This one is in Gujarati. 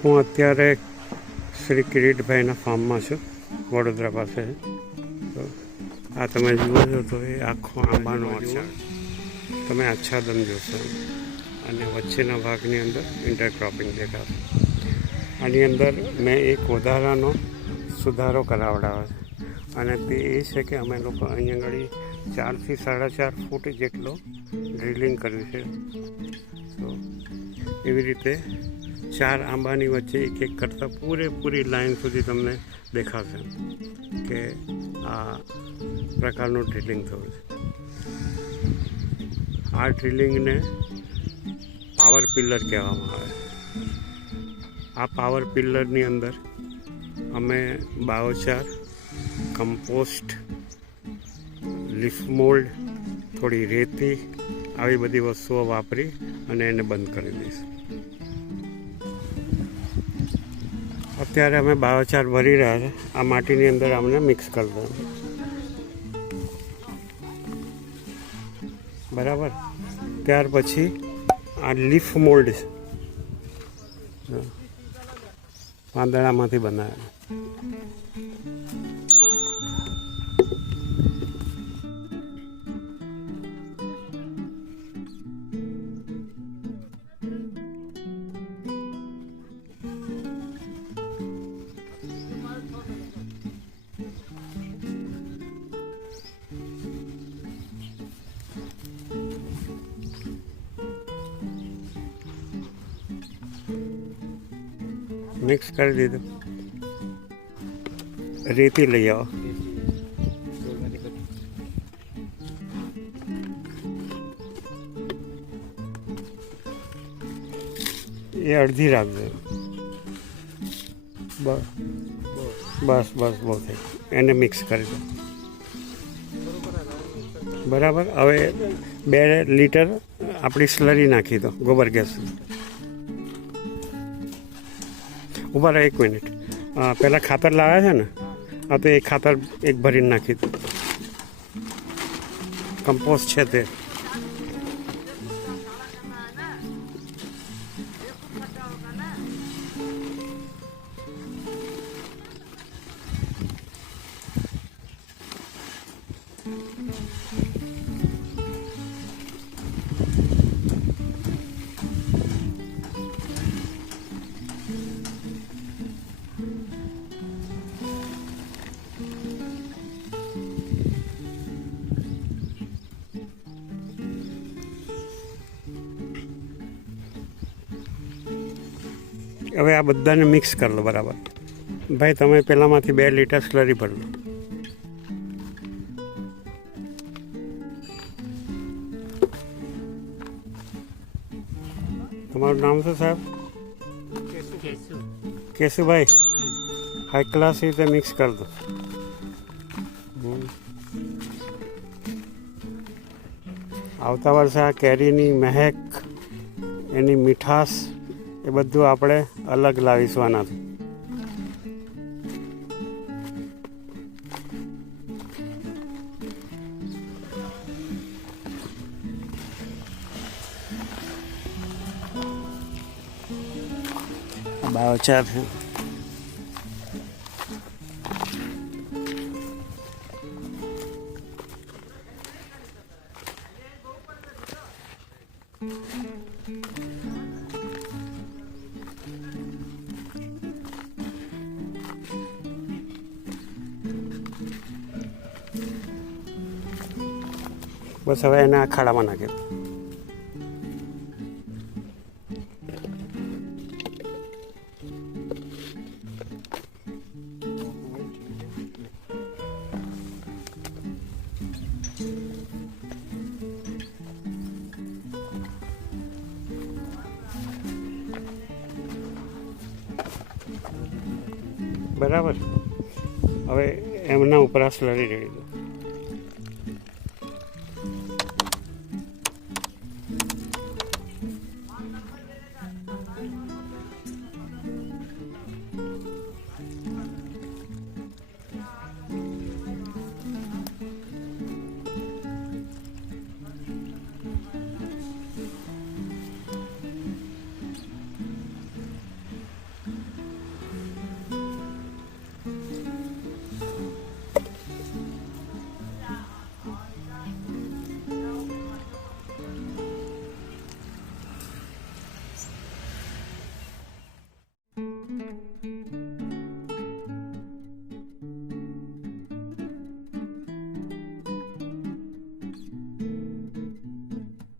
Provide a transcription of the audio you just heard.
હું અત્યારે શ્રી કિરીટભાઈના ફાર્મમાં છું, વડોદરા પાસે. તો આ તમે જુઓ છો તો એ આખો આંબાનો આચાર તમે આચ્છાદન જોશો, અને વચ્ચેના ભાગની અંદર ઇન્ટરક્રોપિંગ દેખાશે. આની અંદર મેં એક વધારાનો સુધારો કરાવડાવ્યો છે, અને તે એ છે કે અમે લોકો અહીં આગળ 4 થી 4.5 ફૂટ જેટલો ડ્રિલિંગ કર્યું છે. તો એવી રીતે 4 આંબાની વચ્ચે એક કરતાં પૂરેપૂરી લાઈન સુધી તમને દેખાશે કે આ પ્રકારનું ડ્રિલિંગ થયું છે. આ ડ્રિલિંગને પાવર પિલ્લર કહેવામાં આવે છે. આ પાવર પિલ્લરની અંદર અમે બાયોચાર, કમ્પોસ્ટ, લીફ મોલ્ડ, થોડી રેતી, આવી બધી વસ્તુઓ વાપરી અને એને બંધ કરી દઈશું. અત્યારે અમે બાયોચાર ભરી રહ્યા છે. આ માટીની અંદર અમને મિક્સ કરી દઉં. બરાબર. ત્યાર પછી આ લીફ મોલ્ડ છે, પાંદડામાંથી બનાવેલું. મિક્સ કરી દીધું. રેતી લઈ આવો. એ અડધી રાખજો. બસ બહુ થઈ. એને મિક્સ કરી દો. બરાબર. હવે 2 લીટર આપણી સ્લરી નાખી દો, ગોબર ગેસ. ઉભા રહો 1 મિનિટ. પહેલાં ખાતર લાવ્યા છે ને, આ તો એ ખાતર એક ભરીને નાખી દો. કમ્પોસ્ટ છે તે. હવે આ બધાને મિક્સ કરી લો. બરાબર. ભાઈ તમે પહેલાંમાંથી 2 લીટર સ્લરી ભરી લો. તમારું નામ શું સાહેબ? કેશુભાઈ. હાઈ ક્લાસ રીતે મિક્સ કરી દો. આવતા વર્ષે આ કેરીની મહેક, એની મીઠાશ, એ બધું આપણે અલગ લાવીશું આનાથી. બાયોચાર છે. બસ હવે એને આ ખાડામાં નાખે. બરાબર. હવે એમના ઉપર આ સ્લરી રેડી દો.